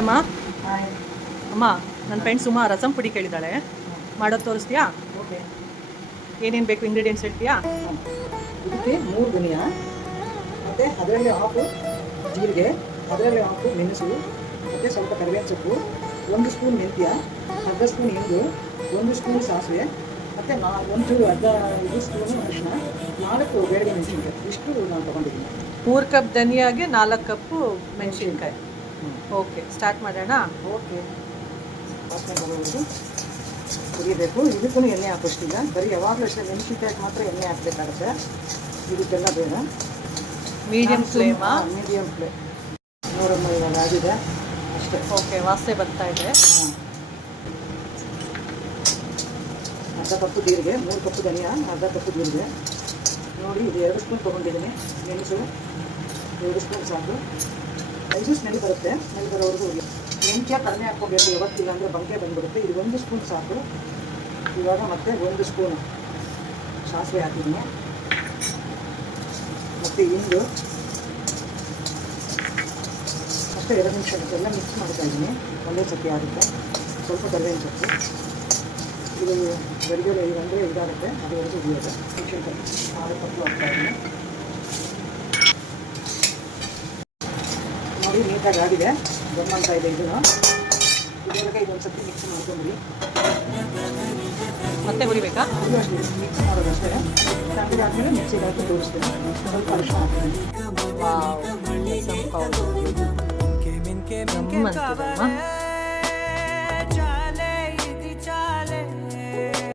ಅಮ್ಮ ಅಮ್ಮ ನನ್ನ ಫ್ರೆಂಡ್ ಸುಮಾ ರಸಂ ಪುಡಿ ಕೇಳಿದ್ದಾಳೆ, ಮಾಡೋದು ತೋರಿಸ್ತೀಯಾ? ಓಕೆ. ಏನೇನು ಬೇಕು ಇಂಗ್ರೀಡಿಯೆಂಟ್ಸ್ ಹೇಳ್ತೀಯಾ? ಇದಕ್ಕೆ 3 ಧನಿಯಾ, ಮತ್ತು ಅದರಲ್ಲಿ ಹಾಫು ಜೀರಿಗೆ, ಅದರಲ್ಲಿ ಹಾಫು ಮೆಣಸು, ಮತ್ತು ಸ್ವಲ್ಪ ಕರಿಬೇವಿನ ಸೊಪ್ಪು, 1 ಸ್ಪೂನ್ ಮೆಂತ್ಯ, ಅರ್ಧ ಸ್ಪೂನ್ ಹಿಂಗು, 1 ಸ್ಪೂನ್ ಸಾಸಿವೆ, ಮತ್ತು ಇದು ಸ್ಪೂನು ಅರಿಶಿನ, 4 ಬೇಳೆ ಮೆಣಸಿನ್ಕಾಯಿ. ಇಷ್ಟು ನಾನು ತೊಗೊಂಡಿದ್ದೀನಿ. 3 ಕಪ್ ಧನಿಯಾಗೆ 4 ಕಪ್ಪು ಮೆಣಸಿನ್ಕಾಯಿ. ಓಕೆ, ಸ್ಟಾರ್ಟ್ ಮಾಡೋಣ. ಓಕೆ. ವಾಸನೆ ಬರೋವರೆಗೂ ಕುಡಿಯಬೇಕು. ಇದಕ್ಕೂ ಎಣ್ಣೆ ಹಾಕೋಷ್ಟಿಲ್ಲ, ಬರೀ ಯಾವಾಗಲೂ ಅಷ್ಟೇ ಮೆಣಸಿನ್ಕಾಯಿಗೆ ಮಾತ್ರ ಎಣ್ಣೆ ಹಾಕಬೇಕಾಗುತ್ತೆ. ಇದಕ್ಕೆಲ್ಲ ಬೇಡ. ಮೀಡಿಯಂ ಫ್ಲೇಮಾ? Medium flame. ನೋಡಮ್ಮ, ಇವಾಗ ಆಗಿದೆ ಅಷ್ಟೇ. ಓಕೆ, ವಾಸನೆ ಬರ್ತಾ ಇದೆ. ಅರ್ಧ ಕಪ್ಪು ಜೀರಿಗೆ, 3 ಕಪ್ಪು ಧನಿಯಾ, ಅರ್ಧ ಕಪ್ಪು ಜೀರಿಗೆ. ನೋಡಿ, ಇದು 2 ಸ್ಪೂನ್ ತೊಗೊಂಡಿದ್ದೀನಿ. ಮೆಣಸು 2 ಸ್ಪೂನ್ ಸಾಕು. 5 ಸ್ಮೆಲ್ ಬರುತ್ತೆ. ಸ್ಮೆಲ್ ಬರೋವರೆಗೂ ಮೆಂತ್ಯ ಕಡಿಮೆ ಹಾಕ್ಕೋಬೇಕು, ಯಾವತ್ತಿಲ್ಲ ಅಂದರೆ ಬಂಕೆ ಬಂದುಬಿಡುತ್ತೆ. ಇದು 1 ಸ್ಪೂನ್ ಸಾಕು. ಇವಾಗ ಮತ್ತೆ 1 ಸ್ಪೂನು ಸಾಸಿವೆ ಹಾಕಿದ್ದೀನಿ, ಮತ್ತು ಹಿಂಗು ಅಷ್ಟೇ. 2 ನಿಮಿಷ ಎಲ್ಲ ಮಿಕ್ಸ್ ಮಾಡ್ತಾ ಇದ್ದೀನಿ. ಒಂದೇ ಸತಿ ಆಗುತ್ತೆ. ಸ್ವಲ್ಪ ಕರಿಬೇವಿನ ಸೊಪ್ಪು. ಇದು ಗರಿಗಡೆ ಅಂದರೆ ಇದಾಗುತ್ತೆ, ಅದುವರೆಗೂ ಉಳಿಯೋದು. ಮೆಣಸಿನ್ಕಾಯಿ 4 ಕಪ್ಪು ಹಾಕ್ತಾಯಿದ್ದೀನಿ. ನೋಡಿ, ನೀಟಾಗಿ ಆಗಿದೆ. ಗಮ್ಮಂತ ಇದೆ. ಇದನ್ನು ಇದರೊಳಗೆ ಇದೊಂದು ಸತಿ ಮಿಕ್ಸ್ ಮಾಡ್ಕೊಂಡ್ರಿ. ಮತ್ತೆ ಹುರಿಬೇಕಾ? ಇದು ಅಷ್ಟೇ, ಮಿಕ್ಸ್ ಮಾಡೋದಷ್ಟೇ. ತಂದ್ರೆ ಆದಮೇಲೆ ಮಿಕ್ಸಿಗೆ ಹಾಕಿ ತೋರಿಸ್ತೇನೆ. ಸ್ವಲ್ಪ ಅರಿಶಿನ ಹಾಕ್ತೀನಿ. Wow, rasam powder ಗಮ್ಮಂತಿದಮ್ಮ.